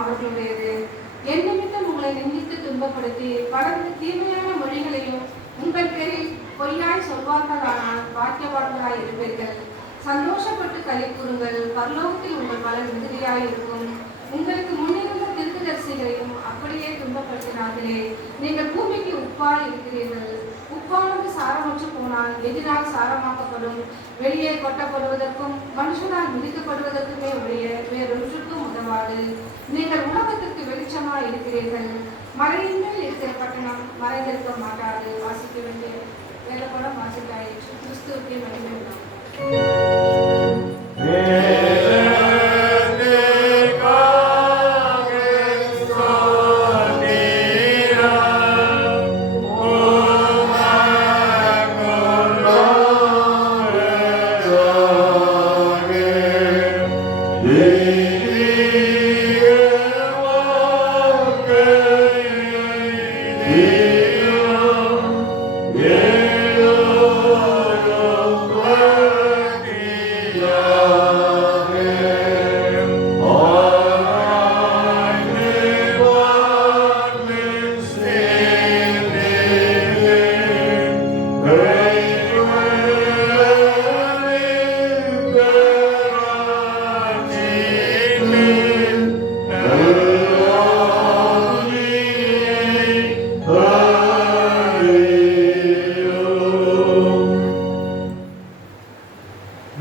அவர்களுடையது. என் நிமித்தம் உங்களை நிந்தித்து துன்பப்படுத்தி பலருக்கு தீமையான மொழிகளையும் உங்கள் பேரில் பொய்யாய் சொல்வார்களானால் பாக்கியவான்களாய் இருப்பீர்கள். சந்தோஷப்பட்டு களி கூறுங்கள், பரலோகத்தில் உங்கள் பலன் மிகுதியாய் இருக்கும். உங்களுக்கு முன்னிருந்த தீர்க்கதரிசிகளையும் அப்படியே துன்பப்படுத்தினார்களே. நீங்கள் பூமிக்கு உப்பாய் இருக்கிறீர்கள். உப்பானது சாரமற்று போனால் எதிரால் சாரமாக்கப்படும். வெளியே கொட்டப்படுவதற்கும் மனுஷனால் மிதிக்கப்படுவதற்குமே உடைய வேறொன்றுக்கும் உதவாது. நீங்கள் உலகத்திற்கு வெளிச்சமாய் இருக்கிறீர்கள். மலையின் மேல் இருக்கிற பட்டணம் மறைந்திருக்க மாட்டாது. வாசிக்க வேண்டிய வேலைப்படம் வாசித்தாயிற்று. கிறிஸ்துவுக்கே மகிமை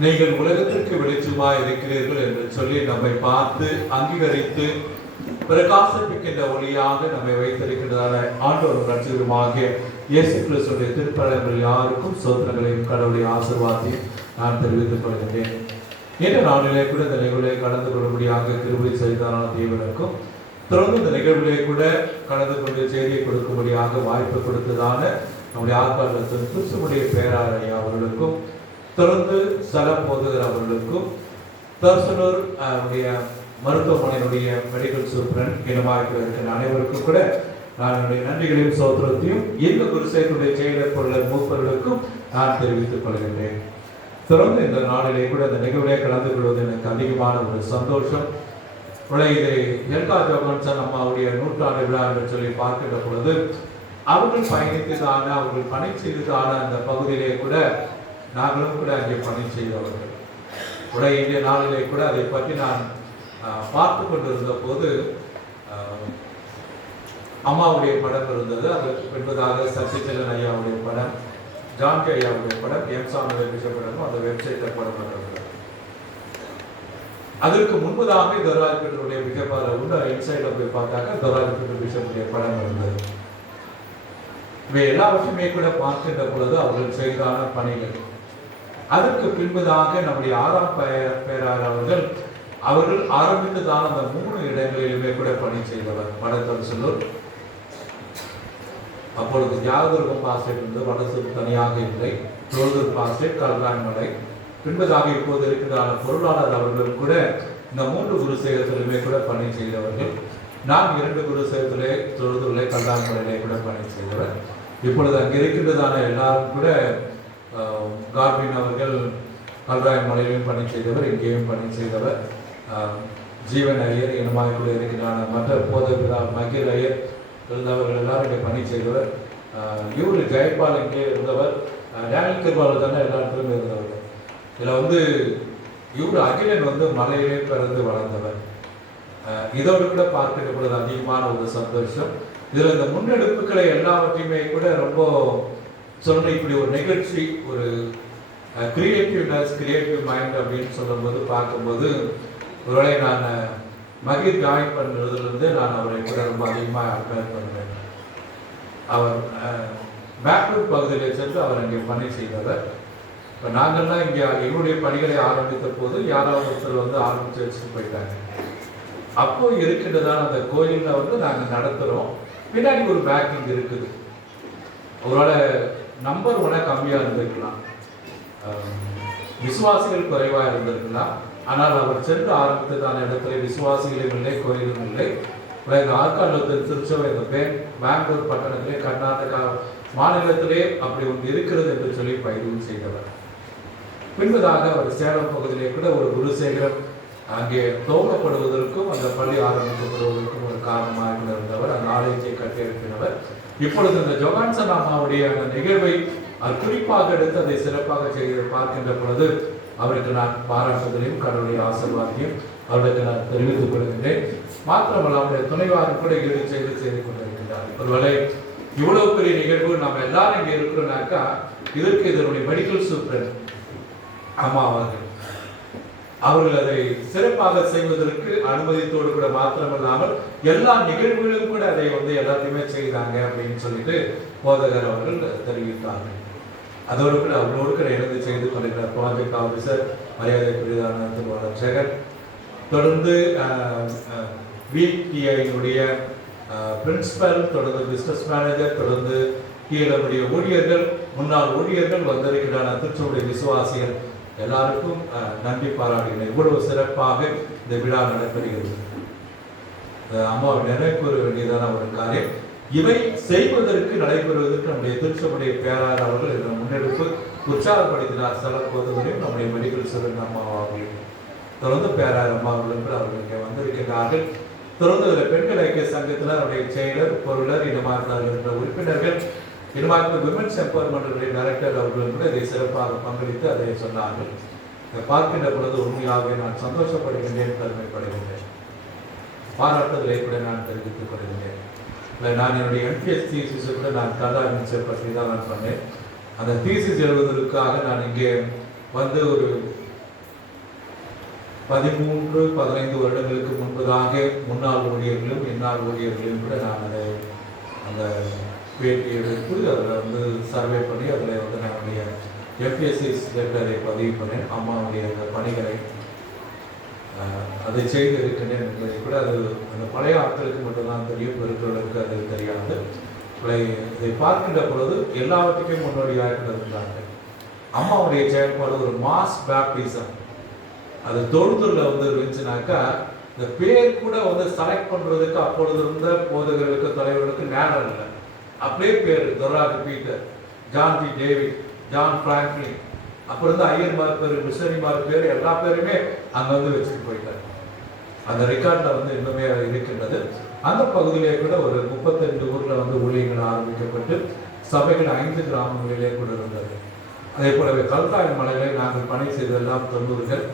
நீங்கள் உலகத்திற்கு வெளிச்சமாய் இருக்கிறீர்கள் என்று சொல்லி நம்மை பார்த்து அங்கீகரித்து பிரகாசிப்பிக்கின்ற ஒளியாக நம்மை வைத்திருக்கின்றதான ஆண்டவர் ரட்சகருமாகிய இயேசு கிறிஸ்துவின் திருப்பலங்கள் யாருக்கும் சோதனைகளையும் கடவுளுடைய ஆசீர்வாதத்தையும் நான் தெரிவித்துக் கொள்கின்றேன். இந்த நாளிலே கூட இந்த நிகழ்வுகளை கலந்து கொள்ளும்படியாக கிருபை செய்தான தேவனுக்கும் தொடர்ந்து இந்த நிகழ்வுகளை கூட கலந்து கொண்டு செய்தியை கொடுக்கும்படியாக வாய்ப்பு கொடுத்ததான நம்முடைய ஆர்ப்பாட்டத்தின் கிறிஸ்துவனுடைய பேராளர் அவர்களுக்கும் தொடர்ந்து ஸ்தலம் போதுகிற அவர்களுக்கும் தர்சனூர் மருத்துவமனையினுடைய மெடிக்கல் சூப்பரண்ட் இனமாக இருக்கிற அனைவருக்கும் கூட நான் என்னுடைய நன்றிகளையும் சோத்திரத்தையும் இந்த குருசேகருடைய செயலர் பொருள் மூப்பர்களுக்கும் நான் தெரிவித்துக் கொள்கின்றேன். தொடர்ந்து இந்த நாளிலே கூட இந்த நிகழ்வுகளை கலந்து கொள்வது எனக்கு அதிகமான ஒரு சந்தோஷம். இதை எல்கா ஜோகன்சன் அம்மாவுடைய நூற்றாண்டு விழா என்று சொல்லி பார்க்கின்ற பொழுது அவர்கள் பயணித்ததான அவர்கள் பணி செய்ததான அந்த பகுதியிலே கூட நாங்களும் கூட அங்கே பணி செய்தவர்கள். இன்றைய நாளிலே கூட அதை பற்றி நான் பார்த்து கொண்டிருந்த போது அம்மாவுடைய படம் இருந்தது. அதற்கு பின்பதாக சசிகலன் ஐயாவுடைய படம், ஜான்கி ஐயாவுடைய படம், எம்சாமி பிஷப் அந்த வெப்சைட்ல படம் இருந்தது. அதற்கு முன்பதாக தோராஜ்பேட்டருடைய பிஷப்பாக உள்ள இன்சைட்ல போய் பார்த்தாக்க தோராஜ்பேட்டர் பிஷப்புடைய படம் இருந்தது. இவை எல்லாவற்றையுமே கூட பார்க்கின்ற பொழுது அவர்கள் செய்தான பணிகள். அதற்கு பின்பதாக நம்முடைய 6ஆம் பேராளர் அவர்கள் ஆரம்பித்ததான அந்த 3 இடங்களிலுமே கூட பணி செய்தவர். வடதொல்சலூர், அப்பொழுது தியாகதுர்கம் பாஸ்டேட் இருந்து வடசூர் தனியாக இல்லை, தோதூர் பாஸ்டேட், கல்ரான்மலை, பின்பதாக இப்போது இருக்கிறதான பொருளாளர் அவர்கள் கூட இந்த 3 குருசேகத்திலுமே கூட பணி செய்தவர்கள். நான் 2 குருசேகத்திலே தொழுதூரிலே கல்ரான்மலையிலே கூட பணி செய்தவர். இப்பொழுது அங்கே இருக்கின்றதான எல்லாரும் கூட கார்பின் அவர்கள் கல்ராயன் மலையிலும் பணி செய்தவர், இங்கேயும் பணி செய்தவர். ஜீவன் ஐயர் இனமாக கூட இருக்கிறான மற்ற போதவிதால் மகிழ் ஐயர் இருந்தவர்கள் எல்லாரும் இங்கே பணி செய்தவர். இவர் ஜெயபால் இங்கே இருந்தவர், டேனியல் கிருபால் தானே எல்லா இடத்துலையும் இருந்தவர். இதில் இவர் அகிலன் மலையிலே பிறந்து வளர்ந்தவர். இதோடு கூட பார்க்கிற பொழுது அதிகமான ஒரு சந்தோஷம். இதில் இந்த முன்னெடுப்புகளை எல்லாவற்றையுமே கூட ரொம்ப சொல்ற இப்படி ஒரு நிகழ்ச்சி, ஒரு கிரியேட்டிவ் மைண்ட் அப்படின்னு சொல்லும்போது பார்க்கும்போது ஒருவேளை நான் மகிழ் ஜாயின் பண்ணுறதுலேருந்து நான் அவரை கூட ரொம்ப அதிகமாக அட்மையர் பண்ணுவேன். அவர் பேக்ரூட் பகுதியில் சென்று அவர் அங்கே பணி செய்தவர். இப்போ நாங்கள்லாம் இங்கே எங்களுடைய பணிகளை ஆரம்பித்த போது யாராவது ஒருத்தர் ஆரம்பித்து வச்சுட்டு போயிட்டாங்க. அப்போ இருக்கின்றதான அந்த கோயிலில் நாங்கள் நடத்துகிறோம். பின்னாடி ஒரு பேக்கிங் இருக்குது. ஒருவேளை நம்பர் 1 கம்மியாக இருந்திருக்கலாம், விசுவாசிகள் குறைவாக இருந்திருக்கலாம். ஆனால் அவர் சென்று ஆரம்பித்ததான இடத்துல விசுவாசிகளும் இல்லை, கோயிலும் இல்லை. ஆற்காடு திருச்சபை பெங்களூர் பட்டணத்திலே கர்நாடகா மாநிலத்திலே அப்படி ஒன்று இருக்கிறது என்று சொல்லி பதிவு செய்தவர். பின்பதாக அவர் சேலம் பகுதியிலே கூட ஒரு குருசேகரம் அங்கே துவக்கப்படுவதற்கும் அந்த பள்ளி ஆரம்பிக்கப்படுவதற்கும் ஒரு காரணமாக இருந்தவர், அந்த ஆலயத்தை கட்டியெழுப்பினவர். இப்பொழுது இந்த ஜொஹான்சன் அம்மாவுடைய அந்த நிகழ்வை குறிப்பாக எடுத்து அதை சிறப்பாக செய்து பார்க்கின்ற பொழுது அவருக்கு நான் பாராட்டுதலையும் கடவுளுடைய ஆசீர்வாதத்தையும் அவருக்கு நான் தெரிவித்துக் கொள்கின்றேன். மாத்திரமல்ல அவருடைய துணைவாரும் கூட ஈடு செய்து கொண்டிருக்கின்றார். ஒருவேளை இவ்வளவு பெரிய நிகழ்வு நம்ம எல்லாரும் இங்கே இருக்கிறோம்னாக்கா இதற்கு இதனுடைய மெடிக்கல் சூப்பரண்ட் அம்மா அவர்கள் அதை சிறப்பாக செய்வதற்கு அனுமதித்தோடு கூட மாத்திரமல்லாமல் எல்லா நிகழ்வுகளும் கூட அதை எல்லாத்தையுமே செய்தாங்க அப்படின்னு சொல்லிட்டு போதகர் அவர்கள் தெரிவித்தார்கள். அதோடு கூட அவர்களோடு கூட இணைந்து செய்து கொண்டிருக்கிறார் ப்ராஜெக்ட் ஆஃபீஸர் மரியாதைக்குரியதான திருவாளர் ஜெகன், தொடர்ந்து விடிஐனுடைய பிரின்சிபல், தொடர்ந்து பிசினஸ் மேனேஜர், தொடர்ந்து கீழே ஊழியர்கள், முன்னாள் ஊழியர்கள், வந்திருக்கிறான திருச்சூருடைய விசுவாசிகள் எல்லாருக்கும் நன்றி பாராட்டுகிறேன். இவ்வளவு சிறப்பாக இந்த விழா நடைபெறுகிறது. அம்மாவை நினைவு கூற வேண்டியதான ஒரு காரியம். இவை செய்வதற்கு நடைபெறுவதற்கு நம்முடைய திருச்சபுடைய பேராளர் அவர்கள் இதன் முன்னெடுப்பு உற்சாகப்படுத்தினார். சில போதுவரையும் நம்முடைய மெடிக்கல் சூழல் அம்மாவாகவும் தொடர்ந்து பேராளர் அம்மாவர்களும் அவர்கள் இங்கே வந்திருக்கிறார்கள். தொடர்ந்து இதில் பெண்கள் ஐக்கிய சங்கத்தில் அவருடைய செயலர், பொருளர், இடமாற்றாளர் என்ற உறுப்பினர்கள், இடமாற்ற விமன்ஸ் எம்பவர்மெண்ட் டைரக்டர் அவர்களும் கூட இதை சிறப்பாக பங்களித்து அதை சொன்னார்கள். இதை பார்க்கின்ற பொழுது உண்மையாகவே நான் சந்தோஷப்படுகின்றேன், பெருமைப்படுகின்றேன். பாராட்டுதலை கூட நான் தெரிவித்துக் கொள்கின்றேன். நான் என்னுடைய எம்பிஎஸ் தீசிஸ் கூட நான் கலா மினிஸ்டர் பற்றி தான் நான் பண்ணேன். அந்த தீசிஸ் எழுதுவதற்காக நான் இங்கே ஒரு 13-15 வருடங்களுக்கு முன்பதாக முன்னாள் ஊழியர்களும் இந்நாள் ஊழியர்களும் கூட நான் அதை அந்த பேட்டி எடுத்து அதில் சர்வே பண்ணி அதில் நம்முடைய எம்பிஎஸ்சி லெட்டரை பதிவு பண்ணேன். அம்மாவுடைய அந்த பணிகளை அதை செய்திருக்கின்றேன் என்பதை கூட அது அந்த பழைய ஆட்களுக்கு மட்டும்தான் தெரியும், பெருக்களுக்கு அது தெரியாது. இதை பார்க்கின்ற பொழுது எல்லாவற்றுக்கும் முன்னோடியாக இருந்தார்கள். அம்மாவுடைய செயல்பாடு ஒரு மாஸ் பேப்டிசம், அது தொழுதூரில் இருந்துச்சுனாக்கா இந்த பேர் கூட செலக்ட் பண்ணுறதுக்கு அப்பொழுது இருந்த போதகர்களுக்கு தலைவர்களுக்கு நேரம் இல்லை. அப்படியே பேர் தொராஜ் Peter, John B David, John Franklin, அப்புறம் இருந்து ஐயர்மார் பேர், மிஷனரிமார் பேர், எல்லா பேருமே அங்கே வச்சுட்டு போயிட்டாங்க. அந்த ரெக்கார்டில் இன்னுமே இருக்கின்றது. அந்த பகுதியிலே கூட ஒரு 32 ஊரில் ஊழியர்கள் ஆரம்பிக்கப்பட்டு சபைகள் 5 கிராமங்களிலே கூட இருந்தது. அதே போலவே கல்தாய் மலையிலே நாங்கள் பணி செய்ததெல்லாம் 90கள்.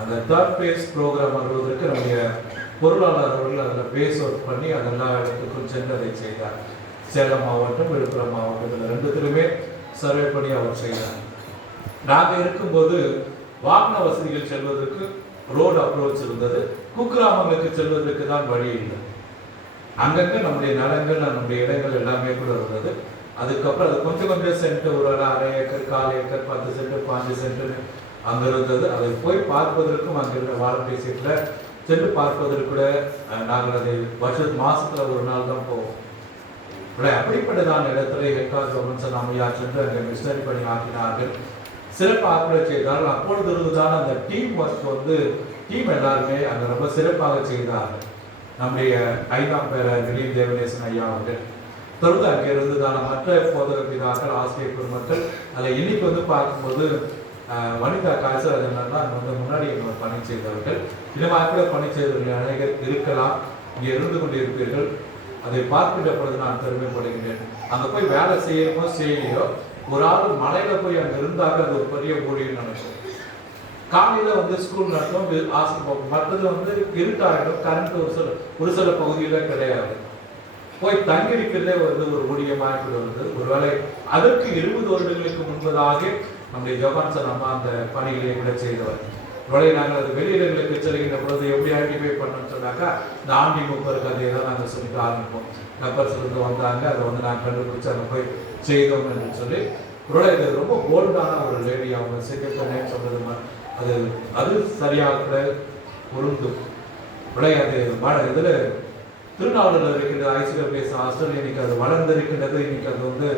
அந்த 3rd phase ப்ரோக்ராம் வருவதற்கு நம்முடைய பொருளாளர் அவர்கள் அதில் பேஸ் ஒர்க் பண்ணி அதெல்லா இடத்துக்கும் சென்று அதை செய்தார். சேலம் மாவட்டம், விழுப்புரம் மாவட்டத்தில் 2த்திலுமே சர்வே பண்ணி அவர் செய்தார். நாங்கள் இருக்கும்போது வாகன வசதிகள் செல்வதற்கு ரோடு அப்ரோச் இருந்தது, குக்கிராமங்களுக்கு செல்வதற்கு தான் வழி இல்லை. அங்கங்கே நம்முடைய நலங்கள், நம்முடைய இடங்கள் எல்லாமே கூட இருந்தது. அதுக்கப்புறம் அது கொஞ்சம் சென்ட், ஒரு 1/2 ஏக்கர், 1/4 ஏக்கர், 10 சென்ட், 5 சென்ட் அங்கே இருந்தது. அதை போய் பார்ப்பதற்கும் அங்கே இருந்த வாலண்டியர்ஸில் சென்று பார்ப்பதற்கு கூட நாங்கள் அதை மாசத்துல ஒரு நாள் தான் போவோம். அப்படிப்பட்டதான இடத்துல ஹெட்கார் ஜோன்சன் அம்மையார் சென்று அங்கே மிஷனரி பணி ஆற்றினார்கள், சிறப்பு ஆர்ப்பரை செய்தார்கள். அப்பொழுது இருந்துதான் அந்த டீம் ஒர்க் டீம் எல்லாருமே அங்கே ரொம்ப சிறப்பாக செய்தார்கள். நம்முடைய 5ஆம் பேரர் திலீப் தேவநேசன் ஐயா அவர்கள், தொடர்ந்து அங்கே இருந்துதான மற்ற போதக பிதாக்கள், ஆசிரியர் பெருமக்கள், அதில் இன்னைக்கு பார்க்கும்போது வனிதா காய்ச்சல் அங்கே முன்னாடி பணி செய்தவர்கள், இன்னமாக கூட பணி செய்தவர்கள் அநேகர் இருக்கலாம், இங்கே இருந்து கொண்டு இருப்பீர்கள். அதை பார்க்கின்ற பொழுது நான் பெருமைப்படுகிறேன். அங்கே போய் வேலை செய்யணுமோ செய்யலையோ, ஒரு ஆள் மலையில போய் அங்கே இருந்தாங்க, அது ஒரு பெரிய ஊழியம் நடக்கும். காலையில ஸ்கூல் நடத்தும், ஆசிரியர் மற்றது இருட்டாயிடும், கரண்ட் ஒரு சில பகுதியில் கிடையாது. போய் தங்கியிருக்கிறதே ஒரு ஊழியமாக வருது. ஒருவேளை அதற்கு 20 வருடங்களுக்கு முன்பதாக நம்முடைய ஜோகான்சன் அம்மா அந்த பணிகளை கூட செய்தவர். ஒருவேளை நாங்கள் அது வெளியிடங்களுக்கு செல்கின்ற பொழுது எப்படி ஐடென்டிஃபை பண்ணணும்னு சொன்னாக்கா, இந்த ஆண்டி முப்பர் கதையை தான் நாங்கள் சொல்லிட்டு ஆரம்பிப்போம். கப்பர்ஸ்லேருந்து வந்தாங்க, அதை நாங்கள் கண்டுபிடிச்சி அங்கே போய் செய்தோம் என்று சொல்லி. ஒருவேளை இது ரொம்ப போல்டான ஒரு லேடி, அவங்க செக்ரட்டரி சொல்றது அது சரியாக பொருந்தும். அது இதில் திருநாவலூரில் இருக்கின்ற ஐசிடபிள்யூஎஸ் ஹாஸ்டல் இன்னைக்கு அது வளர்ந்திருக்கின்றது. இன்னைக்கு அது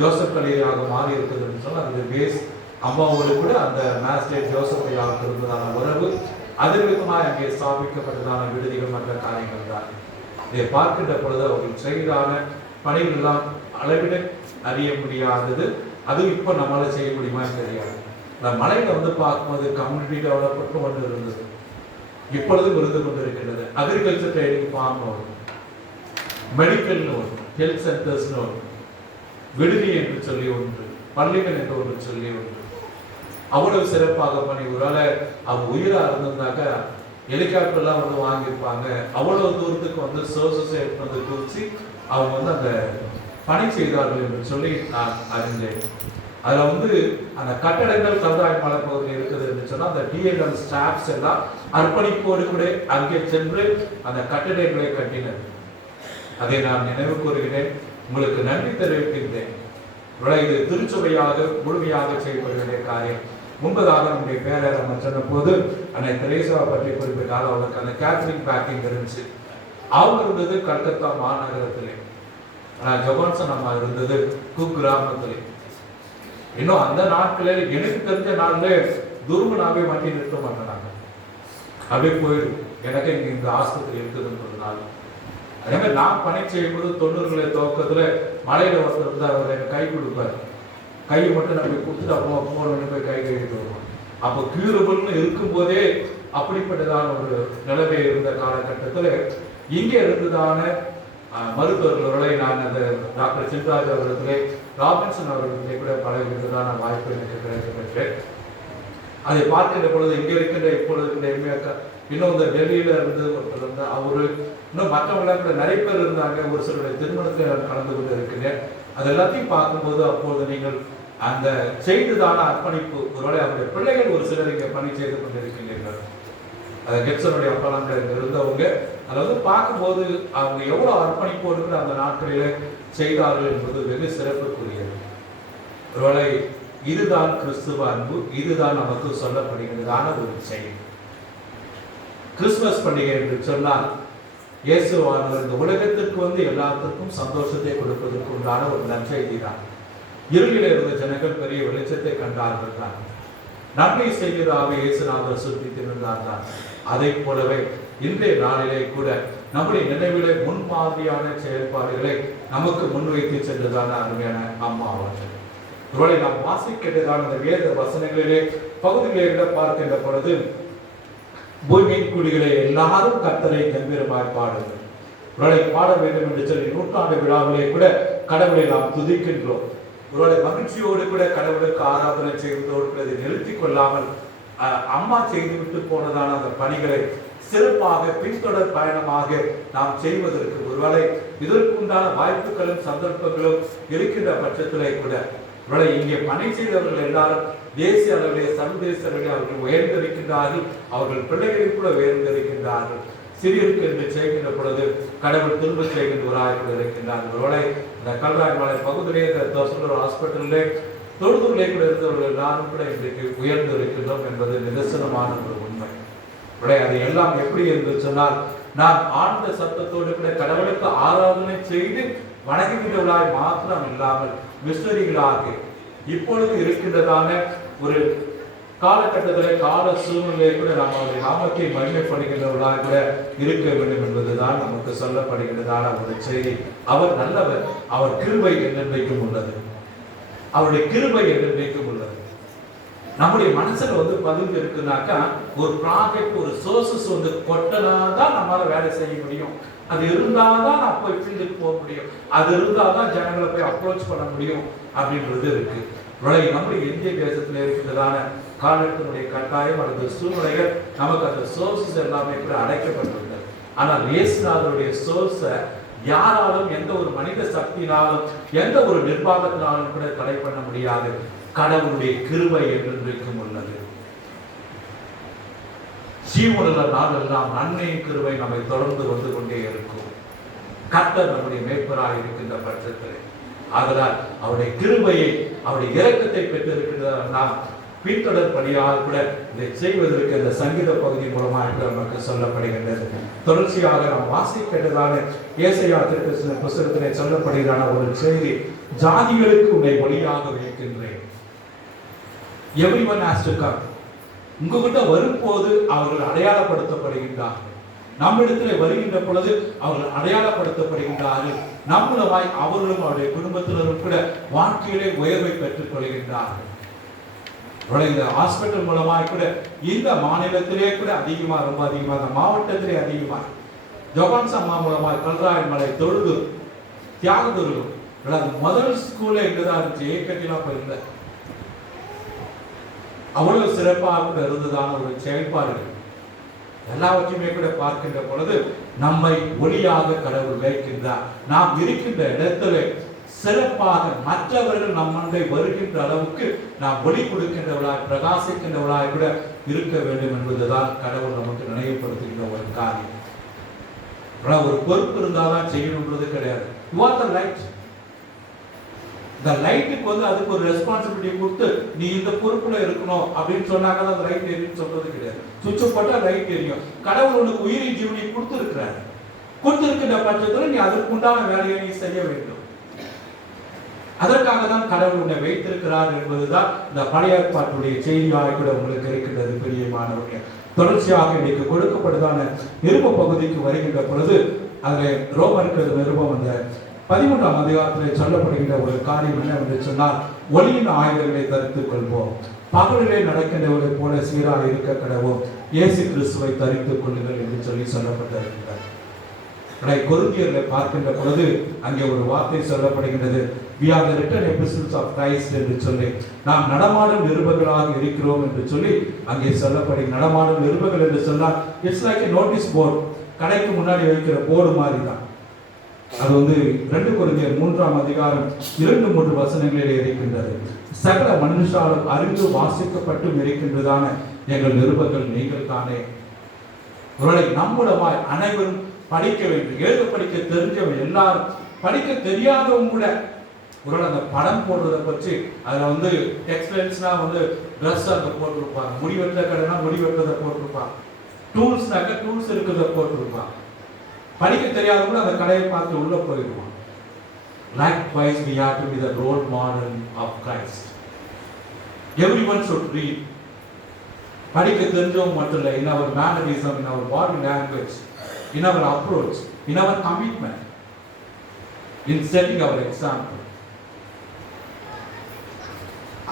ஜோசப் கல்லூரியாக மாறி இருக்குதுன்னு சொன்னால் அது பேஸ் அம்மாவோடு கூட அந்த மேஸ்டேட் ஜோசப் ஐயாவுக்கு இருந்ததான உறவு, அதிர்விதமாக அங்கே ஸ்தாபிக்கப்பட்டதான விடுதிகள் மற்ற காரியங்கள் தான். இதை பார்க்கின்ற பொழுது அவர்கள் செய்தான பணிகள் எல்லாம் அளவிட அறிய முடியாதது. அது இப்போ நம்மளால செய்ய முடியுமா தெரியாது. இந்த மலையில பார்க்கும்போது கம்யூனிட்டி டெவலப்மெண்ட்டும் இருந்தது. இப்பொழுதும் இருந்து கொண்டிருக்கின்றது. அக்ரிகல்ச்சர் ட்ரைனிங் ஃபார்ம் வரும், மெடிக்கல் வரும், ஹெல்த் சென்டர்ஸ் வரும், விடுதி என்று சொல்லி ஒன்று, பள்ளிகள் என்று ஒன்று சொல்லி ஒன்று. அவ்வளவு சிறப்பாக பண்ணி ஒருவேளை அவங்க உயிரா இருந்திருந்தாக்க ஹெலிகாப்டர்லாம் வந்து வாங்கியிருப்பாங்க. அவ்வளவு தூரத்துக்கு வந்து சோர்சஸ் வந்து குறித்து அவங்க வந்து அந்த பணி செய்தார்கள் என்று சொல்லி நான் அறிந்தேன். அதில் வந்து அந்த கட்டடங்கள் கல்ராய் மலை பகுதியில் இருக்குது என்று சொன்னால் அந்த டிஎல்எம் ஸ்டாஃப்ஸ் எல்லாம் அர்ப்பணிப்போடு கூட அங்கே சென்று அந்த கட்டடங்களை கட்டினர். அதை நான் நினைவு கூறுகிறேன், உங்களுக்கு நன்றி தெரிவிக்கின்றேன். இது திருச்சபையாக முழுமையாக செய்யப்பட வேண்டிய காரியம். முன்பதாக நம்முடைய பேரர் நம்ம சொன்ன போது அன்னை தெரேசாவை பற்றி குறிப்பிட்டால் அவருக்கு அந்த கேத்ரிக் பேக்கிங் இருந்துச்சு. அவங்க இருந்தது கல்கத்தா மாநகரத்திலே, ஆனால் ஜொகான்சன் அம்மா இருந்தது குக்கிராமத்திலே. இன்னும் அந்த நாட்களில் எனக்கு தெரிஞ்ச நாள்ல துருவனாவே வண்டி நிறுத்த மாட்டாங்க, அப்படியே போயிடும். எனக்கு இங்க இந்த ஆஸ்பத்திரி இருக்குதுன்றதுனால அதே மாதிரி நான் பணி செய்யும்போது 90கள துவக்கத்துல மலையில ஒருத்தர் வந்து அவர் எனக்கு கை கொடுப்பாரு. கையை மட்டும் நம்ம கொடுத்துட்டு அப்போ போய் கை கழுவிட்டு வருவோம். அப்போ கியூரபிள்னு இருக்கும் போதே அப்படிப்பட்டதான ஒரு நிலைமை இருந்த காலகட்டத்தில் இங்கே இருந்ததான மருத்துவர்களை நான் அந்த டாக்டர் சின்ராஜ் அவர்களிடத்திலே, ராபின்சன் அவர்களிடத்திலே கூட பழகின்றதான வாய்ப்பு எனக்கு கிடைக்கப்பட்டேன். அதை பார்க்கின்ற பொழுது இங்கே இருக்கின்ற இப்பொழுது இருக்கின்ற எம்ஏக்கா, இன்னும் இந்த டெல்லியில இருந்து ஒருத்தர் இருந்தா, அவரு இன்னும் மற்றவங்க கூட நிறைய பேர் இருந்தாங்க. ஒரு சிலருடைய திருமணத்தில் நான் கலந்து கொண்டு இருக்கிறேன். அது எல்லாத்தையும் பார்க்கும்போது அப்போது நீங்கள் அந்த செய்ததான அர்ப்பணிப்பு, ஒருவேளை அவருடைய பிள்ளைகள் ஒரு சிலர் இங்கே பணி செய்து கொண்டிருக்கின்றீர்கள். கெப்சனுடைய அப்பெல்லாம் இருந்தவங்க அதாவது பார்க்கும்போது அவங்க எவ்வளவு அர்ப்பணிப்போடு அந்த நாட்களில செய்தார்கள் என்பது வெகு சிறப்புக்குரியது. ஒருவேளை இதுதான் கிறிஸ்துவ அன்பு, இதுதான் நமக்கு சொல்லப்படுகிறதான ஒரு செய்தி. கிறிஸ்துமஸ் பண்டிகை என்று சொன்னால் இயேசுவானவர் இந்த உலகத்திற்கு வந்து எல்லாத்துக்கும் சந்தோஷத்தை கொடுப்பதற்கு உண்டான ஒரு நற்செய்தி தான். இருளில் இருந்த ஜனங்கள் பெரிய வெளிச்சத்தை கண்டார்கள் தான். நன்மை செய்கிறதாக இயேசுநாதர் சுற்றித்திருந்தார் தான். அதை போலவே இன்றைய நாளிலே கூட நம்முடைய நினைவிலே முன்மாதிரியான செயல்பாடுகளை நமக்கு முன்வைத்து சென்றதான அருமையான அம்மா அவர்கள். ஒருவேளை நாம் வாசிக்கிறதான இந்த வேத வசனங்களிலே பகுதிகளிலே பார்க்கின்ற பொழுது பூமியின் குடிகளை எல்லாரும் கர்த்தரை கம்பீரமாய் பாடுங்கள். ஒருவேளை பாட வேண்டும் என்று சொல்லி நூற்றாண்டு விழாவிலே கூட கடவுளை நாம் துதிக்கின்றோம். ஒருவேளை மகிழ்ச்சியோடு கூட கடவுளுக்கு ஆராதனை செய்வதோடு கூட அதை நிறுத்திக் கொள்ளாமல் அம்மா செய்துவிட்டு போனதான அந்த பணிகளை சிறப்பாக பின்தொடர் பயணமாக நாம் செய்வதற்கு ஒருவேளை இதற்குண்டான வாய்ப்புகளும் சந்தர்ப்பங்களும் இருக்கின்ற பட்சத்திலே கூட ஒருவேளை இங்கே பணி செய்தவர்கள் எல்லாரும் தேசிய அளவிலே சர்வதேச அளவிலே அவர்கள் உயர்ந்திருக்கின்றார்கள். அவர்கள் பிள்ளைகளில் கூட உயர்ந்திருக்கின்றார்கள். சிறியருக்கு என்று செய்கின்ற பொழுது கடவுள் திரும்ப செய்கின்றவராக கூட இருக்கின்றார்கள். ஒருவேளை இந்த கல்ராய் மலை பகுதியிலே இந்த ஹாஸ்பிட்டலிலே தொழுதுள்ளே கூட இருந்தவர்கள் எல்லாரும் கூட இன்றைக்கு உயர்ந்து இருக்கின்றோம் என்பது நிதர்சனமான ஒரு உண்மை. அதை எல்லாம் எப்படி என்று சொன்னால் நாம் ஆழ்ந்த சத்தத்தோடு கூட கடவுளுக்கு ஆராதனை செய்து வணங்குகின்றவர்களாய் மாத்திரம் இல்லாமல் மிஷனரிகளாக இப்பொழுது இருக்கின்றதான ஒரு காலகட்டத்தில் கால சூழ்நிலையை கூட நாம் அவருடைய நாமத்தை மகிமைப்படுகின்றவர்களாக கூட இருக்க வேண்டும் என்பதுதான் நமக்கு சொல்லப்படுகின்றதான ஒரு செய்தி. அவர் நல்லவர், அவர் கிருபை என்றென்றைக்கும் உள்ளது. அவருடைய கிருபை என்றென்றைக்கும் உள்ளது. நம்முடைய மனசுல வந்து பதிவு இருக்குனாக்கா ஒரு ப்ராஜெக்ட், ஒரு சோர்சஸ் வந்து கொட்டனாதான் நம்மளால வேலை செய்ய முடியும். அது இருந்தாதான் நான் போய் ஃபீல்டுக்கு போக முடியும். அது இருந்தாதான் ஜனங்களை போய் அப்ரோச் பண்ண முடியும் அப்படின்றது இருக்கு. நம்முடைய இந்திய தேசத்துல இருக்கின்றதான காலத்தினுடைய கட்டாயம் அல்லது சூழ்நிலைகள் நமக்கு அந்த சோர்சஸ் எல்லாமே கூட அடைக்கப்பட்டுள்ளது. ஆனால் இயேசுநாதருடைய சோர்ஸை யாராலும் எந்த ஒரு மனித சக்தியினாலும் எந்த ஒரு நிர்வாகத்தினாலும் கூட தடை பண்ண முடியாது. கடவுளுடைய கிருபை என்றென்றைக்கும் உள்ளது. ஜீவனுள்ள நாளெல்லாம் நன்மையின் கிருபை நம்மை தொடர்ந்து வந்து கொண்டே இருக்கும். கர்த்தர் நம்முடைய மேய்ப்பராக இருக்கின்ற பட்சத்தில் அதனால் அவருடைய கிருபையை, அவருடைய இரக்கத்தை பெற்றிருக்கின்றதால் நாம் பின்தொடர்படியாக கூட இதை செய்வதற்கு இந்த சங்கீத பகுதி மூலமாக நமக்கு சொல்லப்படுகின்றது. தொடர்ச்சியாக நாம் வாசிக்கின்றதான ஏசாயா தீர்க்கதரிசன புத்தகத்திலே சொல்லப்படுகிறான ஒரு செய்தி, ஜாதிகளுக்கு உன்னை ஒளியாக வைக்கின்றேன். Everyone has to come. உங்ககிட்ட வரும்போது அவர்கள் அடையாளப்படுத்தப்படுகின்றார்கள். நம்மிடத்தில் வருகின்ற பொழுது அவர்கள் அடையாளப்படுத்தப்படுகின்றார்கள். நம்மளவாய் அவர்களும் அவருடைய குடும்பத்தினரும் கூட வாழ்க்கையிலே உயர்வை பெற்றுக் கொள்கின்றார்கள். இந்த ஹாஸ்பிட்டல் மூலமாக கூட இந்த மாநிலத்திலே கூட அதிகமா, ரொம்ப அதிகமா, இந்த மாவட்டத்திலே அதிகமா, ஜோகான்ஸ் அம்மா மூலமாக கல்ராயன்மலை, தொழுதூர், தியாகதுர்கம் முதல் ஸ்கூல்ல எங்கதான் இருந்துச்சு, ஏக்கத்திலாம் போயிருந்த அவ்வளவு சிறப்பாக கூட இருந்ததான ஒரு செயல்பாடுகள் எல்லாவற்றையுமே கூட பார்க்கின்ற பொழுது நம்மை ஒளியாக கடவுள் வைக்கின்றார். நாம் இருக்கின்ற இடத்துல சிறப்பாக மற்றவர்கள் நம்மை வருகின்ற அளவுக்கு நாம் ஒளி கொடுக்கின்றவளாய், பிரகாசிக்கின்றவளாய் கூட இருக்க வேண்டும் என்பதுதான் கடவுள் நமக்கு நினைவுபடுத்துகின்ற ஒரு காரியம். ஒரு பொறுப்பு இருந்தாதான் செய்யணுன்றது கிடையாது. You are the light. இந்த லைட்டுக்கு அதுக்கு ஒரு ரெஸ்பான்சிபிலிட்டி கொடுத்து நீ இந்த பொறுப்புல இருக்கணும் அப்படின்னு சொன்னாங்க அந்த லைட் எரியும் சொல்றது கிடையாது. சுவிட்ச் போட்டா லைட் எரியும். கடவுள் உனக்கு உயிரி ஜீவனை கொடுத்திருக்கிறார். கொடுத்திருக்கின்ற பட்சத்தில் நீ அதற்கு உண்டான வேலையை நீ செய்ய வேண்டும். அதற்காக தான் கடவுள் உன்னை வைத்திருக்கிறார் என்பதுதான் இந்த பழைய ஏற்பாட்டுடைய செய்தியாக கூட உங்களுக்கு இருக்கின்றது. பிரியமானவர்களே, தொடர்ச்சியாக இன்னைக்கு கொடுக்கப்படுதான நிருப பகுதிக்கு வருகின்ற பொழுது அதில் ரோமருக்கு நிருபம் அந்த 13ஆம் அதிகாரத்தில் சொல்லப்படுகின்ற ஒரு காரியம் என்னவென்று சொன்னால், ஒளியின் ஆயுதங்களை தரித்துக் கொள்வோம், பகலிலே நடக்கின்றவர்களை போல சீராக இருக்க கடவோம், இயேசு கிறிஸ்துவை தரித்துக் கொள்ளுங்கள் என்று சொல்லப்பட்டிருக்கிறார். கொரிந்தியர்களை பார்க்கின்ற பொழுது அங்கே ஒரு வார்த்தை சொல்லப்படுகின்றது, we are the written epistles of Christ என்று சொல்லி, நாம் நடமாடும் நிருபங்களாக இருக்கிறோம் என்று சொல்லி அங்கே சொல்லப்படுகிற நடமாடும் நிருபங்கள் என்று சொன்னால் it's like a notice board. கடைக்கு முன்னாடி வைக்கிற போர்டு மாதிரி தான். அது 2 கொரிந்தியர் 3ஆம் அதிகாரம் 2-3 வசனங்களிலே இருக்கின்றது. சகல மனுஷாலும் அறிந்து வாசிக்கப்பட்டும் இருக்கின்றதான எங்கள் நிருபங்கள் நீங்கள் தானே. ஒருவேளை நம்முடமாய் அனைவரும் படிக்க வேண்டும். எழுத படிக்க தெரிஞ்சவங்க எல்லாரும், படிக்க தெரியாதவங்க கூட ஒருவேளை அந்த படம் போடுறதை பற்றி அதில் டெக்ஸ்டைல்ஸ்னா ட்ரெஸ் அங்கே போட்டிருப்பாங்க, முடி வெட்டுற கடைனா முடி வெட்டுறதை போட்டிருப்பாங்க, டூல்ஸ்னாக்க டூல்ஸ் இருக்கிறத போட்டிருப்பாங்க. படிக்க தெரியாதவங்க அந்த கடையை பார்த்து உள்ள போயிடுவாங்க. Likewise, we have to be the role model of Christ. Everyone should read. படிக்க தெரிஞ்சவங்க மட்டும் இல்லை, in our mannerism, in our body language, in our approach, in our commitment, in setting our example.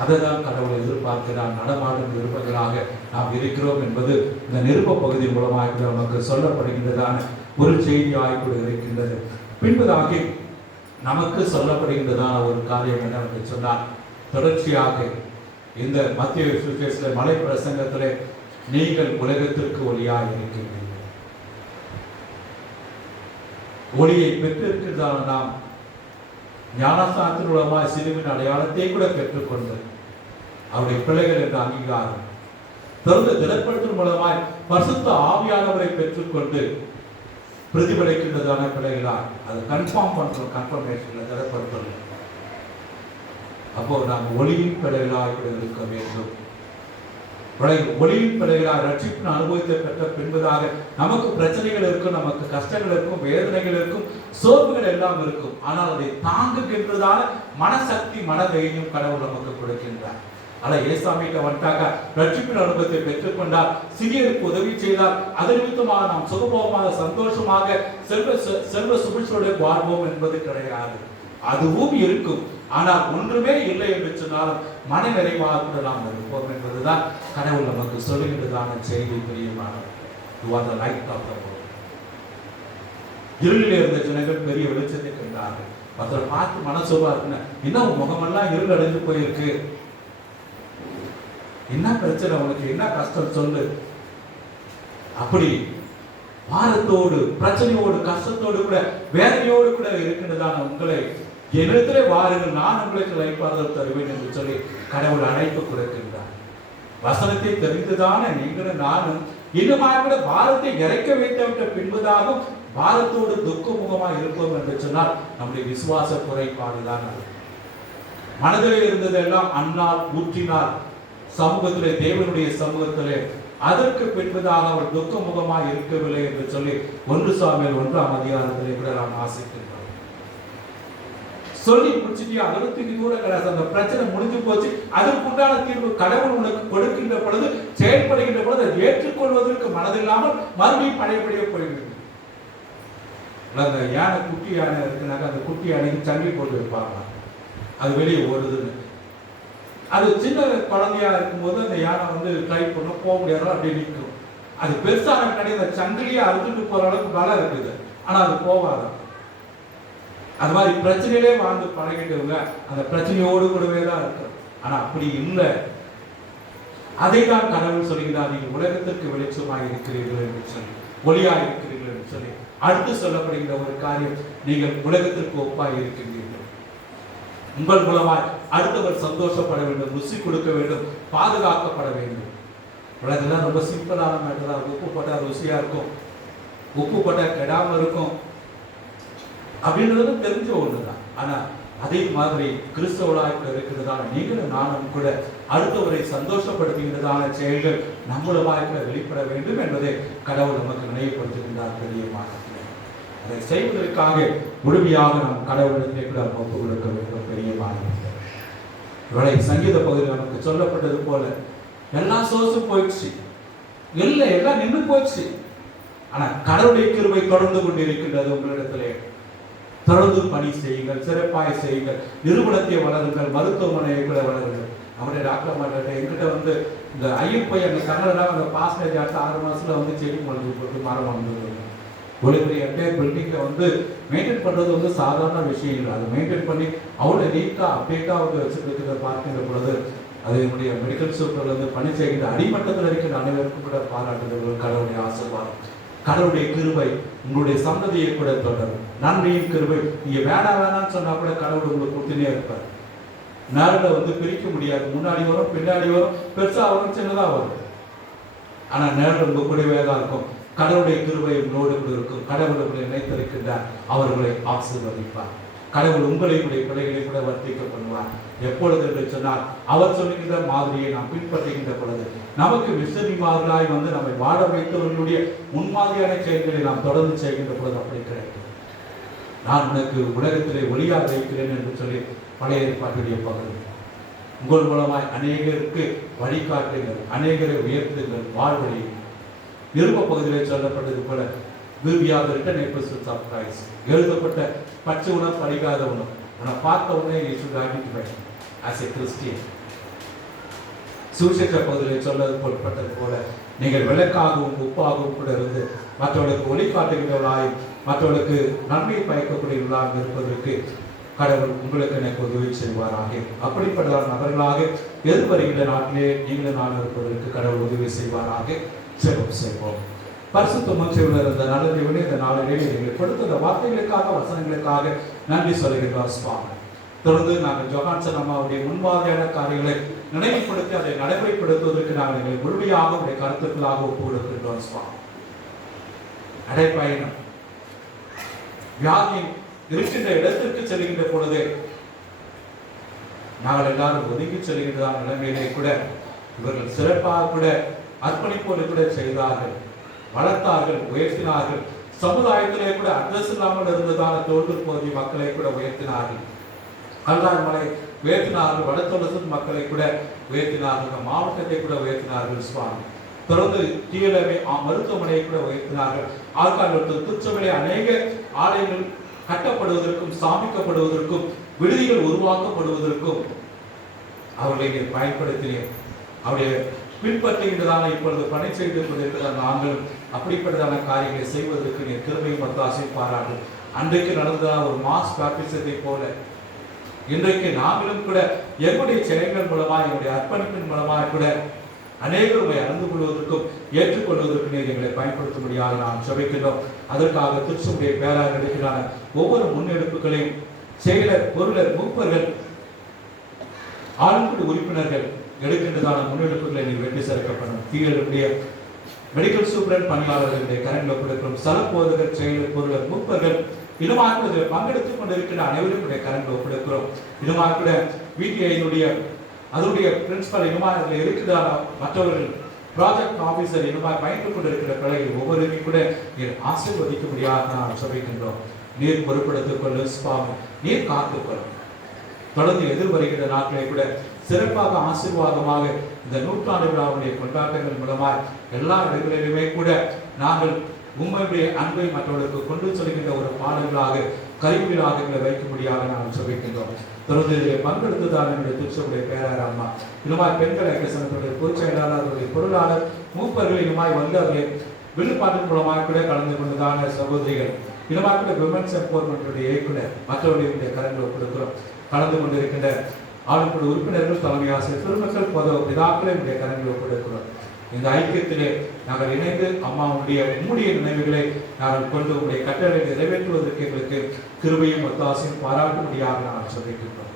அதுதான் கடவுளை எதிர்பார்க்கிறார். நடமாடும் நிருபங்களாக நாம் இருக்கிறோம் என்பது இந்த நிருப பகுதி மூலமாக நமக்கு சொல்லப்படுகின்றதான ஒரு செய்தியாக கூட இருக்கின்றது. பின்பதாக நமக்கு சொல்லப்படுகின்றதான ஒரு காரியம் என்னவென்று சொன்னால், தொடர்ச்சியாக இந்த மத்திய சுவிசேஷ மலை பிரசங்கத்திலே நீங்கள் உலகத்திற்கு ஒளியாக இருக்கின்றீர்கள். ஒளியை பெற்றிருக்கிறதான நாம் ஞானஸ்தானத்தின் மூலமாக சிலுவின் அடையாளத்தை கூட பெற்றுக்கொண்டு அவருடைய பிள்ளைகள் என்ற அங்கீகாரம், தொடர்ந்து திடப்படுத்தும் மூலமாய் பரிசுத்த ஆவியானவரை பெற்றுக்கொண்டு பிரதிபலிக்கின்றதான பிள்ளைகளாய் அது கன்ஃபார்ம் பண்றோம், கன்ஃபர்மேஷன்ல திடப்படுத்தல். அப்போ நாம் ஒளியின் பிள்ளைகளாய் கூட இருக்க வேண்டும். ஒளியின் பிள்ளைகளாய் ரட்சிப்பின் அனுபவத்தை பெற்ற பின்பதாக நமக்கு பிரச்சனைகள் இருக்கும், நமக்கு கஷ்டங்கள் இருக்கும், வேதனைகள் இருக்கும், சோர்வுகள் எல்லாம் இருக்கும். ஆனால் அதை தாங்குகின்றதான மனசக்தி, மனதைரியம் கடவுள் நமக்கு கொடுக்கின்றார். ஆனால் ஏசாமிட்ட வந்துட்டாக்க ரட்சிப்பின் அனுபவத்தை பெற்றுக்கொண்டால், சிறியருக்கு உதவி செய்தால், அது நிமித்தமாக நாம் சுகபோகமாக சந்தோஷமாக செல்வ சுபிட்சோடு வாழ்வோம் என்பது கிடையாது. அதுவும் இருக்கும். ஆனால் ஒன்றுமே இல்லை என்று சொன்னாலும் மன நிறைவாக கூட நாம் இருப்போம் என்பதுதான் கடவுள் நமக்கு சொல்லுகின்றதான செய்தி. பிரியமானவர்களே, you are the light of the world. இருளில் இருந்த ஜனங்கள் பெரிய வெளிச்சத்தை கண்டார்கள். ஒருத்தரை பார்த்து மனசோபா இருக்குன்னு, இன்னும் முகமெல்லாம் இருள் அடைந்து போயிருக்கு, என்ன பிரச்சனை உனக்கு, என்ன கஷ்டம் சொல்லு. அப்படி பாரத்தோடு, பிரச்சனையோடு, கஷ்டத்தோடு கூட, வேதனையோடு கூட இருக்கின்றதான உங்களை என்னிடத்திலே வாருங்கள், நான் உங்களுக்கு லைப்பாறுதல் தருவேன் என்று சொல்லி கடவுள் அழைப்பு கொடுக்கின்றார். வசனத்தை தெரிந்துதான நீங்களும் நானும் இன்னுமாக கூட பாரத்தை இறக்க வைத்த பின்புதாகவும் பாரத்தோடு துக்க முகமாக இருப்போம் என்று சொன்னால் நம்முடைய விசுவாச குறைபாடுதான். மனதிலே இருந்ததெல்லாம் அன்னால் ஊற்றினால் சமூகத்திலே, தேவனுடைய சமூகத்திலே, அதற்கு பின்பதாக அவர் துக்க முகமாக இருக்கவில்லை என்று சொல்லி 1 சாமுவேல் 1ஆம் அதிகாரத்திலே கூட நாம் வாசிக்கின்றோம். சொல்லி முடிச்சுட்டு அதற்கு கூட கிடையாது, அந்த பிரச்சனை முடிஞ்சு போச்சு, அதற்குண்டான தீர்வு கடவுள் உனக்கு கொடுக்கின்ற பொழுது, செயல்படுகின்ற பொழுது அதை ஏற்றுக்கொள்வதற்கு மனதில்லாமல் மறுபடியும் பழையபடியே போய்விடுது. அந்த யானை, குட்டி யானை இருக்குனாக்க அந்த குட்டி யானைக்கு சங்கி போட்டு வைப்பாங்க, அது வெளியே ஓடுதுன்னு. அது சின்ன குழந்தையா இருக்கும்போது அந்த யானை வந்து ட்ரை பண்ண போக முடியாதோ அப்படி நிற்கும். அது பெருசான பின்னாடி அந்த சங்கிலியை அறுத்துட்டு போற அளவுக்கு பலம் இருக்குது, ஆனா அது போகாது. அது மாதிரி பிரச்சனையிலே வாழ்ந்து பழகிட்டவங்க அந்த பிரச்சனையோடு கூடவே தான் இருக்கு. ஆனா அப்படி இல்லை. அதை தான் கடவுள் சொல்கிறார், நீங்கள் உலகத்திற்கு வெளிச்சமாக இருக்கிறீர்கள் என்று சொல்லி, ஒளியாக இருக்கிறீர்கள் என்று சொல்லி. அடுத்து சொல்லப்படுகிற ஒரு காரியம், நீங்கள் உலகத்திற்கு ஒப்பாய் இருக்கிறீர்கள். உங்கள் மூலமாய் அடுத்தவர் சந்தோஷப்பட வேண்டும், ருசி கொடுக்க வேண்டும், பாதுகாக்கப்பட வேண்டும். உலகெல்லாம் ரொம்ப சிம்பிளான மேட்டர் தான். உப்பு போட்டா ருசியா இருக்கும், உப்பு போட்டா கெடாம இருக்கும் அப்படின்றது தெரிஞ்ச ஒண்ணுதான். ஆனா அதே மாதிரி கிறிஸ்தவர்களாய் கூட இருக்கிறதான நீங்களும் நானும் கூட அடுத்தவரை சந்தோஷப்படுத்துகிறதான செயல்கள் நம்மளுமாய் கூட வெளிப்பட வேண்டும் என்பதை கடவுள் நமக்கு நினைவுபடுத்துகின்றார். பெரியமாக அதை செய்வதற்காக முழுமையாக நாம் கடவுளிடத்தை கூட ஒப்பு கொடுக்க வேண்டும். பெரியமாக இவளை சங்கீத பகுதியில் நமக்கு சொல்லப்பட்டது போல எல்லா சோர்ஸும் போயிடுச்சு, எல்லாம் நின்று போயிடுச்சு. ஆனா கடவுளுடைய கிருபை தொடர்ந்து கொண்டிருக்கின்றது. உங்களிடத்திலே தொடர்ந்து பணி செய்யுங்கள், சிறப்பாய் செய்யுங்கள், நிறுவனத்தை வளருங்கள், மருத்துவமனையை கூட வளருங்கள். அவருடைய டாக்டர் மாட்ட எங்கிட்ட வந்து இந்த ஐயப்பை அந்த கன்னடா அந்த பாஸ்டேஜ் அடுத்த 6 மாசத்துல வந்து செடி முளைஞ்சு போட்டு மரம் வந்து ஒரு என்டையர் பில்டிங்கை வந்து மெயின்டைன் பண்றது வந்து சாதாரண விஷயம் இல்லை. அதை மெயின்டைன் பண்ணி அவ்வளோ நீட்டா அப்டேட்டா வந்து வச்சுருக்கிறத பார்க்கின்ற பொழுது அது என்னுடைய மெடிக்கல் சூப்பரில் வந்து பணி செய்கின்ற அடிமட்டத்தில் இருக்கிற அனைவருக்கும் கூட பாராட்டுதல்கள். கடவுளுடைய ஆசீர்வாதம், கடவுளுடைய கிருபை உங்களுடைய சந்ததியை கூட தொடரும். நன்றியின் கிருபை. நீங்க வேணாம்னு சொன்னா கூட கடவுள் உங்களுக்கு கொடுத்துனே இருப்பார். நேரில் வந்து பிரிக்க முடியாது. முன்னாடி வரும், பின்னாடி வரும், பெருசா வரும், சின்னதா வரும். ஆனா நேரில் உங்க கூடவே தான் இருக்கும். கடவுளுடைய கிருபை உங்களோடு கூட இருக்கும். கடவுள் உங்களை நினைத்திருக்கின்றார், அவர்களை ஆசீர்வதிப்பார். கடவுள் உங்களுடைய பிள்ளைகளை கூட வர்த்திக்க பண்ணுவார். எப்பொழுது என்று சொன்னால் அவர் சொல்லுகின்ற மாதிரியை நாம் பின்பற்றுகின்ற பொழுது நமக்கு விசரிமார்களாய் வந்து நம்மை வாழ வைத்தவர்களுடைய முன்மாதிரியான செயல்களை நாம் தொடர்ந்து செய்கின்ற பொழுது அப்படி கிடைக்கும். நான் உனக்கு உலகத்திலே ஒளியாக வைக்கிறேன் என்று சொல்லி பழைய ஏற்பாட்டுடைய பகுதி. உங்கள் மூலமாய் அநேகருக்கு வழிகாட்டுங்கள், அநேகரை உயர்த்துங்கள், வாழ்வழி. நிருப பகுதியிலே சொல்லப்பட்டது போல எழுதப்பட்ட பச்சை உணவு படிக்காத உணவு உன்னை பார்த்த உடனே சுவிசேஷ பகுதியில் சொல்லப்பட்டது போல நீங்கள் விளக்காகவும் உப்பாகவும் கூட இருந்து மற்றவர்களுக்கு ஒளி காட்டுகிறவர்களாயும் மற்றவர்களுக்கு நன்மையை பயக்கக்கூடியவர்களாக இருப்பதற்கு கடவுள் உங்களுக்கு எனக்கு உதவி செய்வாராக. அப்படிப்பட்ட நபர்களாக எதிர்வருகின்ற நாட்டிலே நீங்களும் நான் இருப்பதற்கு கடவுள் உதவி செய்வாராக. செபம் செய்வோம். பரிசுத்த மூச்சையுள்ள இந்த நல்ல இந்த நாளிலே நீங்கள் கொடுத்த வார்த்தைகளுக்காக வசனங்களுக்காக நன்றி சொல்கிறோம் சுவாமி. தொடர்ந்து நாங்கள் ஜொஹான்சன் அம்மாவுடைய முன்மாதிரியான காரியங்களை நினைவுபடுத்தி அதை நடைமுறைப்படுத்துவதற்கு நாங்கள் எங்களை முழுமையாக உடைய கருத்துக்களாக ஒப்பு கொடுக்கின்றோம் சுவாமி. நடைப்பயணம் வியாதி இருக்கின்ற இடத்திற்கு செல்கின்ற பொழுது நாங்கள் எல்லாரும் ஒதுங்கி செல்கின்றதான நிலைமையிலே கூட இவர்கள் சிறப்பாக கூட அர்ப்பணிப்போடு கூட செய்தார்கள், வளர்த்தார்கள், உயர்த்தினார்கள். சமுதாயத்திலே கூட அட்ரஸ் இல்லாமல் இருந்ததான தோட்டூர் பகுதி மக்களை கூட உயர்த்தினார்கள். கல்லார் மலை உயர்த்தினார்கள், வடத்தொலசு மக்களை கூட உயர்த்தினார்கள், மாவட்டத்தை கூட உயர்த்தினார்கள் சுவாமி. தொடர்ந்து டிஎல்ஏ மருத்துவமனையை கூட உயர்த்தினார்கள். ஆற்காடு திருச்சபையிலே அநேக ஆலயங்கள் கட்டப்படுவதற்கும் ஸ்தாபிக்கப்படுவதற்கும் விடுதிகள் உருவாக்கப்படுவதற்கும் அவர்களை பயன்படுத்தினேன். அவருடைய பின்பற்றுகின்றதான இப்பொழுது பணி செய்து கொண்டிருக்கிற நாங்கள் அப்படிப்பட்டதான காரியங்களை செய்வதற்கு நீ கிருபையும் ஒத்தாசை பாராட்டு. அன்றைக்கு நடந்ததான ஒரு மாஸ் பேப்டிசத்தை போல இன்றைக்கு நாங்களும் கூட எங்களுடைய செயல்கள் மூலமாக எங்களுடைய அர்ப்பணிப்பின் மூலமாக கூட அநேகருமை அறிந்து கொள்வதற்கும் ஏற்றுக்கொள்வதற்கு நீர் எங்களை பயன்படுத்தும்படியாக நாம் செபிக்கின்றோம். அதற்காக திருச்சபையுடைய பேராக இருக்கிறான ஒவ்வொரு முன்னெடுப்புகளையும் செயலர், பொருளர், மூப்பர்கள், ஆளுங்குடி உறுப்பினர்கள் எடுக்கின்றதான முன்னெடுப்புகளை நீர் வெற்றி சேர்க்கப்படும். தீயலுடைய மெடிக்கல் சூப்பரண்ட் பணியாளர்களுடைய கரங்களில் கொடுக்கிறோம். சலப்போதகர், செயலர், பொருளர், மூப்பர்கள் இதுமாக இதில் பங்கெடுத்துக் கொண்டிருக்கின்ற அனைவருடைய கரங்களை ஒப்படைக்கிறோம். இதுமாக கூட பிடிஐனுடைய அதனுடைய பிரின்சிபல் இனமாக இதில் இருக்கிறதான மற்றவர்கள், ப்ராஜெக்ட் ஆபீசர் இனமாக பயந்து கொண்டிருக்கிற பிள்ளைகள் ஒவ்வொருவரையும் கூட நீர் ஆசீர்வதிக்க முடியாத நாம் சபிக்கின்றோம். நீர் பொறுப்படுத்திக் கொள்ளும் சுவாமி, நீர் காத்துக்கொள்ளும். தொடர்ந்து எதிர்வருகின்ற நாட்களை கூட சிறப்பாக ஆசீர்வாதமாக இந்த நூற்றாண்டு விழாவுடைய கொண்டாட்டங்கள் மூலமாக எல்லா இடங்களிலுமே கூட நாங்கள் உங்களுடைய அன்பை மற்றவர்களுக்கு கொண்டு செல்கின்ற ஒரு பாடல்களாக கருவிகளாக வைக்க முடியாத நாங்கள் சொல்கின்றோம். தொடர்ந்து இதில் பங்கெடுத்ததால் என்னுடைய திருச்சபுடைய பேராயர் அம்மா இன்னுமாய் பெண்கள் ஐக்கிய சங்கத்துடைய பொதுச் செயலாளர், அவருடைய பொருளாளர், மூப்பர்கள் இன்னுமாய் வந்து அவர்களை விழுப்பாட்டின் மூலமாக கூட கலந்து கொண்டதான சகோதரிகள் இன்னுமாய் கூட விமன்ஸ் எம்பவர்மெண்ட் இயக்குனர் மற்றவர்களுடைய கரங்களை கொடுக்கிறோம். கலந்து கொண்டிருக்கின்ற ஆளுக்குழு உறுப்பினர்கள், தலைமை ஆசிரியர், பெருமக்கள், பொது பிதாக்களை என்னுடைய கரங்களை கொடுக்கிறோம். இந்த ஐக்கியத்திலே நாங்கள் இணைந்து அம்மாவுடைய மூடிய நினைவுகளை நாங்கள் கொண்டு உங்களுடைய கட்டளை நிறைவேற்றுவதற்கு எங்களுக்கு கிருபையும் ஒத்தாசையும் பாராட்டும்படியாக நாங்கள் சொல்லியிருக்கிறோம்.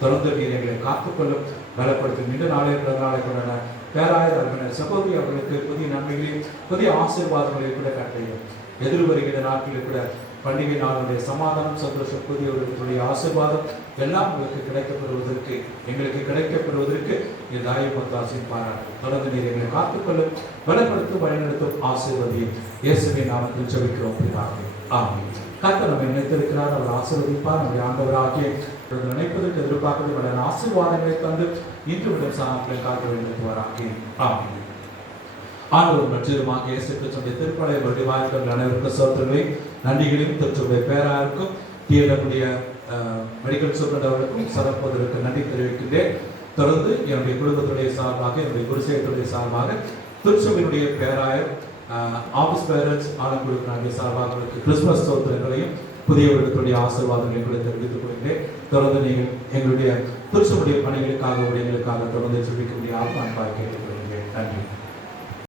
தொடர்ந்து நீர் எங்களை காத்துக்கொள்ளும், பலப்படுத்தும். இன்று நாளை பிறந்தநாளை கொண்டாட பேராயர் அவர்கள் சகோதரி அவர்களுக்கு புதிய நன்மைகளையும் புதிய ஆசீர்வாதங்களையும் கூட கட்டளையும் எதிர் வருகிற நாட்களில் கூட பண்டிகை நாளுடைய சமாதானம், சந்தோஷம், புதியவர்களுடைய ஆசீர்வாதம் எல்லாம் உங்களுக்கு கிடைக்கப்பெறுவதற்கு எங்களுக்கு கிடைக்கப்பெறுவதற்கு இந்த தாயமத்தாசின் பாராட்டு. தொடர்ந்து நீர் எங்களை காத்துக்கொள்ளும், பலப்படுத்தும், வழிநடத்தும், ஆசீர்வதியும். இயேசுவின் நாமத்தில் ஜெபிக்கிறோம் பிதாவே. ஆமென். கர்த்தர் நம்மை நினைத்திருக்கிறார், அவர் ஆசீர்வதிப்பார். நம்முடைய ஆண்டவராகிய நினைப்பதற்கு எதிர்பார்ப்பது வளர ஆசீர்வாதங்களை தந்து இன்று விடும் சாணங்களை காக்க வேண்டியவராகி. ஆமென். ஆண்டவர் மற்றொருமாக இயேசு கிறிஸ்துவின் திருப்பலை வடிவாய்கள் அனைவருக்கும் சோதனை நன்றிகளையும் திருச்சுடைய பேராருக்கும் நம்முடைய மெடிக்கல் சூப்பரண்ட் அவர்களுக்கும் சரப்பதற்கு நன்றி தெரிவிக்கின்றேன். தொடர்ந்து என்னுடைய குடும்பத்துடைய சார்பாக, என்னுடைய குருசேகத்துடைய சார்பாக, திருச்சபையினுடைய பேராயர், ஆபீஸ் பேரண்ட்ஸ் ஆளுக்குழுக்களுடைய சார்பாக கிறிஸ்துமஸ் சோதனைகளையும் புதிய வருடத்துடைய ஆசீர்வாதங்களை கூட தெரிவித்துக் கொள்கிறேன். தொடர்ந்து நீங்கள் எங்களுடைய திருச்சபையுடைய பணிகளுக்காக, உடையங்களுக்காக தொடர்ந்து ஜெபிக்க முடியாமல் அன்பாக கேட்டுக்கொள்கிறேன். நன்றி.